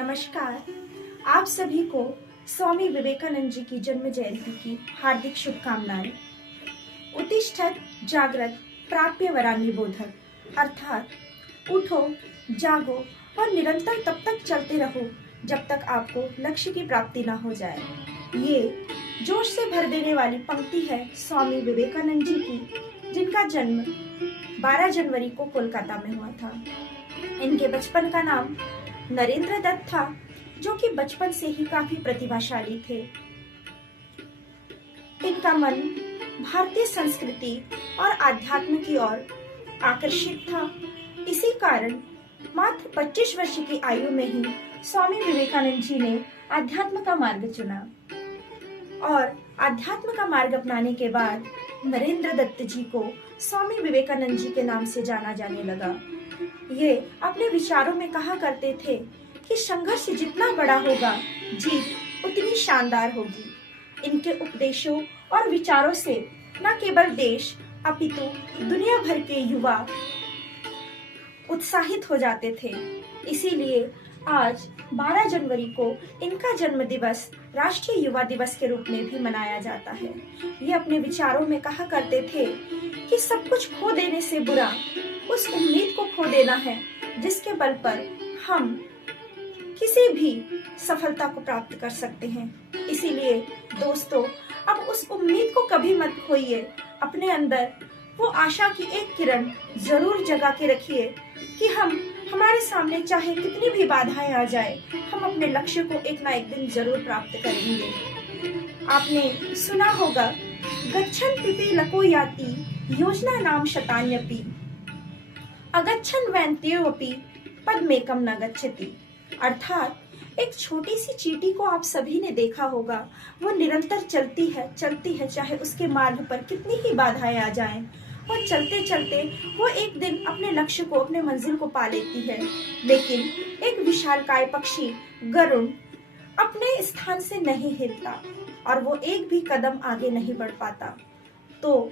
नमस्कार। आप सभी को स्वामी विवेकानंद जी की जन्म जयंती की हार्दिक शुभकामनाएं। उत्तिष्ठत जागृत प्राप्य वरान्य बोधक अर्थात उठो, जागो और निरंतर तब तक चलते रहो जब तक आपको लक्ष्य की प्राप्ति ना हो जाए। ये जोश से भर देने वाली पंक्ति है स्वामी विवेकानंद जी की, जिनका जन्म 12 जनवरी को कोलकाता में हुआ था। इनके बचपन का नाम नरेंद्र दत्त था, जो कि बचपन से ही काफी प्रतिभाशाली थे। इनका मन भारतीय संस्कृति और आध्यात्म की ओर आकर्षित था। इसी कारण मात्र 25 वर्ष की आयु में ही स्वामी विवेकानंद जी ने आध्यात्म का मार्ग चुना और आध्यात्म का मार्ग अपनाने के बाद नरेंद्र दत्त जी को स्वामी विवेकानंद जी के नाम से जाना जाने लगा। ये अपने विचारों में कहा करते थे कि संघर्ष जितना बड़ा होगा, जीत उतनी शानदार होगी। इनके उपदेशों और विचारों से न केवल देश अपितु दुनिया भर के युवा उत्साहित हो जाते थे। इसीलिए आज 12 जनवरी को इनका जन्म दिवस राष्ट्रीय युवा दिवस के रूप में भी मनाया जाता है। ये अपने विचारों में कहा करते थे कि सब कुछ खो देने से बुरा उस उम्मीद को खो देना है जिसके बल पर हम किसी भी सफलता को प्राप्त कर सकते हैं। इसीलिए दोस्तों, अब उस उम्मीद को कभी मत खोइए। अपने अंदर वो आशा की एक किरण जरूर जगा के रखिए कि हमारे सामने चाहे कितनी भी बाधाएं आ जाए, हम अपने लक्ष्य को एक ना एक दिन जरूर प्राप्त करेंगे। आपने सुना होगा, गच्छन् पिपी लको याति योजना नाम शतान्यपि अगच्छन् वैन्त्येवपि पदमेकं न गच्छति। अर्थात एक छोटी सी चींटी को आप सभी ने देखा होगा। वो निरंतर चलती है चाहे उसके मार्ग पर कितनी ही बाधाएं आ जाएं, और चलते चलते वो एक दिन अपने लक्ष्य को, अपने मंजिल को पा लेती है। लेकिन एक विशालकाय पक्षी गरुड़ अपने स्थान से नहीं हिलता और वो एक भी कदम आगे नहीं बढ़ पाता। तो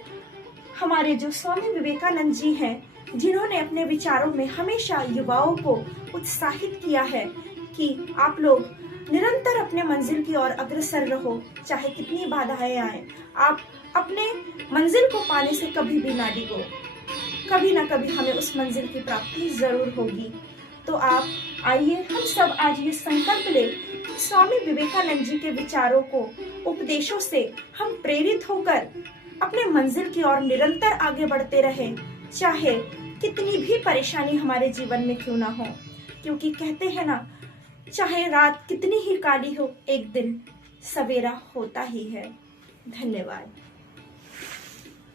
हमारे जो स्वामी विवेकानंद जी हैं, जिन्होंने अपने विचारों में हमेशा युवाओं को उत्साहित किया है कि आप लोग निरंतर अपने मंजिल की ओर अग्रसर रहो, चाहे कितनी बाधाएं आए, आप अपने मंजिल को पाने से कभी भी ना डिगो। कभी ना कभी हमें उस मंजिल की प्राप्ति जरूर होगी। तो आप आइए, हम सब आज ये संकल्प ले कि स्वामी विवेकानंद जी के विचारों को, उपदेशों से हम प्रेरित होकर अपने मंजिल की ओर निरंतर आगे बढ़ते रहें, चाहे कितनी भी परेशानी हमारे जीवन में क्यों ना हो। क्योंकि कहते हैं ना, चाहे रात कितनी ही काली हो, एक दिन सवेरा होता ही है। धन्यवाद।